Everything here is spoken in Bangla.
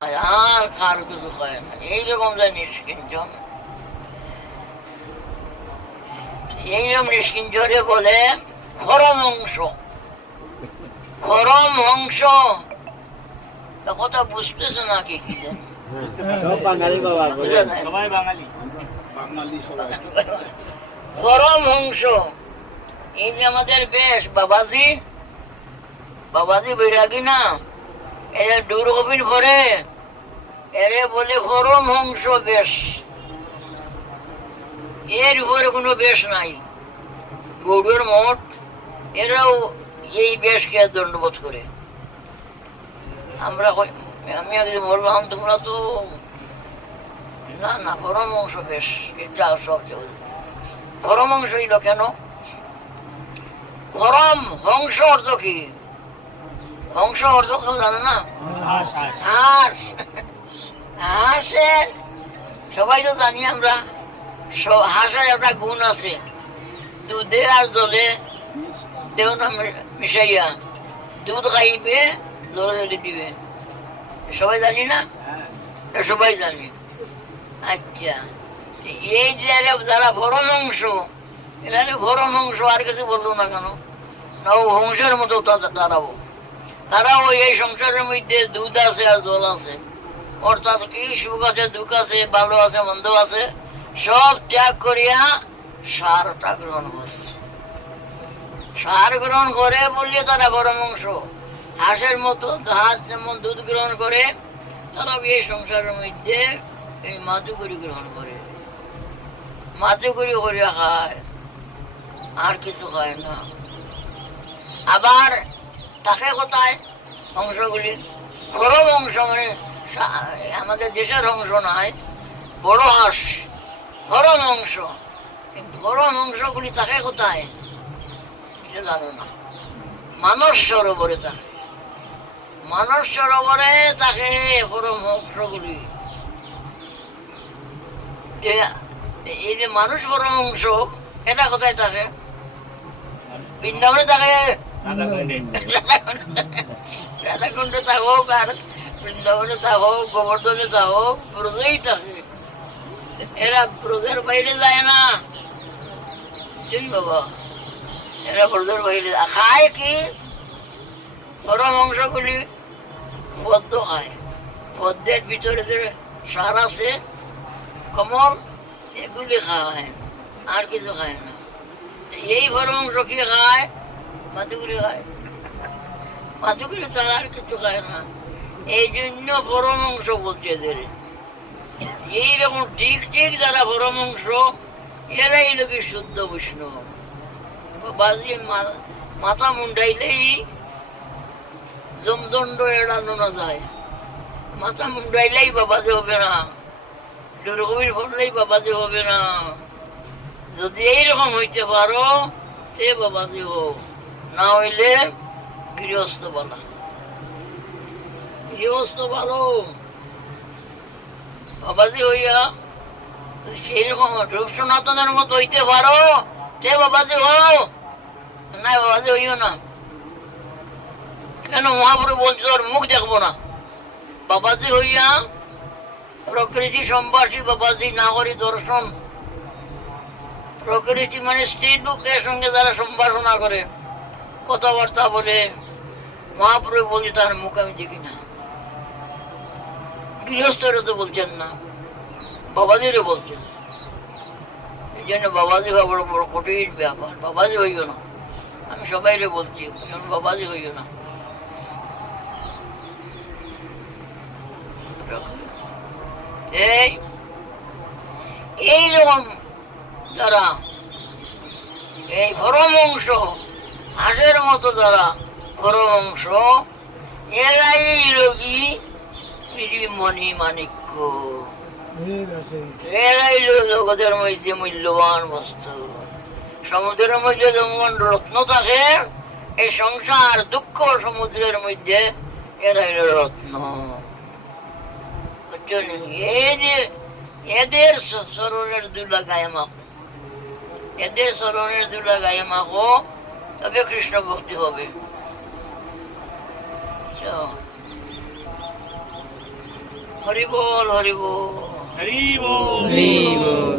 আর কার কিছু হয় না, এইরকম যায় নিষ্কিঞ্চন। এইরকম নিষ্কিঞ্চরে বলে খরম অংশ। খরম অংশ কথা বুঝতেছে নাকি কি জানি? খরম অংশ এই যে আমাদের বেশ বাবাজি, বাবাজি বৈরাগী না, এরা ডুরগোবিন ভরে, এরে বলে খরম অংশ বেশ। এর উপরে কোনো বেশ নাই। গৌড়ের মঠ এরাও এই বেশকে দণ্ডবোধ করে। আমরা আমি একদিন বললাম তোমরা তো না না খরম অংশ বেশ, এটা সবচেয়ে খরম অংশ হইল কেন? খরম হংস অর্থ কি? হংস অর্থ কেউ জানে না? হাঁস। হাঁসের সবাই তো জানি আমরা, হাঁসের একটা গুণ আছে, দুধে আর জলে দেও না মিশাইয়া দুধ খাইবে, জলে দিবে। সবাই জানি না? সবাই জানি। আচ্ছা, এই যে যারা ভরম অংশ, এরা ভরম অংশ আর কিছু বললো না কেন? না ও হংসের মতো দাঁড়াবো। তারাও এই সংসারের মধ্যে দুধ আছে আর জল আছে, অর্থাৎ কি সুখ আছে দুঃখ আছে ভালো আছে মন্দ আছে, সব ত্যাগ করিয়া সারটা গ্রহণ করছে। সার গ্রহণ করে বললে তারা বড় অংশ। হাঁসের মতো হাঁস যেমন দুধ গ্রহণ করে, তারা এই সংসারের মধ্যে এই মাতুকুরি গ্রহণ করে, মাতুকুরি করে খায়, আর কিছু খায় না। আবার তাকে কোথায় অংশগুলি খরম অংশ, মানে আমাদের দেশের অংশ নয়, বড় হাঁস খরম অংশ। খরম অংশগুলি তাকে কোথায় এটা জানো না? মানস সরোবরে থাকে। মানস সরোবরে তাকে খরম অংশগুলি। এই যে মানুষ খরম অংশ, এটা কোথায় থাকে? বৃন্দাবনে থাকে, রাধাকুণ্ডে থাকুক আর বৃন্দাবনে থাকুক, গোবর্ধনে থাকুক, ব্রজেই থাকে। এরা ব্রজের বাইরে যায় না, ঠিক বাবা? এরা ব্রজের বাইরে খায় কি? গরম অংশগুলি পদ্ম খায়। পদ্মের ভিতরে যে সার আছে কমল, এগুলি খায়, আর কিছু খায় না। এই গরম অংশ কি খায়? মাতুগুলি খায়। মাতুগুলি ছাড়া আর কিছু খায় না। এই জন্য পরম অংশ বলছে এদের। এইরকম ঠিক ঠিক যারা পরম অংশ, এরাই লোকে শুদ্ধ বৈষ্ণব। বাবাজি মাথা মুন্ডাইলেই জমদণ্ড এড়ানো না যায়। মাথা মুন্ডাইলেই বাবাজি হবে না, দুর্গবীর ভরলেই বাবাজি হবে না। যদি এইরকম হইতে পারো তে বাবাজি হোক, না হইলে গৃহস্থ বানা। গৃহস্থ ভালো বাবাজি হইয়া সেই রকম রূপ সনাতনের মতো হইতে পারো তে বাবাজি হও, না বাবাজি হইও না। কেন? মহাপুরু বলছে ওর মুখ দেখবো না। বাবাজি হইয়া প্রকৃতি সম্ভাষী বাবাজি, নাগরী দর্শন। প্রকৃতি মানে স্ত্রী লোকের সঙ্গে যারা সম্ভাষণা করে, কথাবার্তা বলে, মহাপুরু বলছে তার মুখ আমি দেখি না। গৃহস্থরা তো বলছেন না, বাবাজিরও বলছেন। এই জন্য বাবাজি হওয়া বড় বড় কঠিন ব্যাপার। বাবাজি হইও না, আমি সবাইরে বলছি, বাবাজি হইও না। এইরকম যারা এই পরম অংশ, হাঁসের মতো যারা পরম অংশ, এরাই রোগী পৃথিবী মণি মাণিক্য। এরাই জগতের মধ্যে মূল্যবান বস্তু। সমুদ্রের মধ্যে যেমন রত্ন থাকে, এই সংসার দুঃখ সমুদ্রের মধ্যে এরাই রত্ন। এদের চরণের দুলা গায়ে মাখো, এদের চরণের দুলা গায়ে মাখো, তবে কৃষ্ণ ভক্তি হবে। হরি বল হরি বল হরি বল। হরি বল।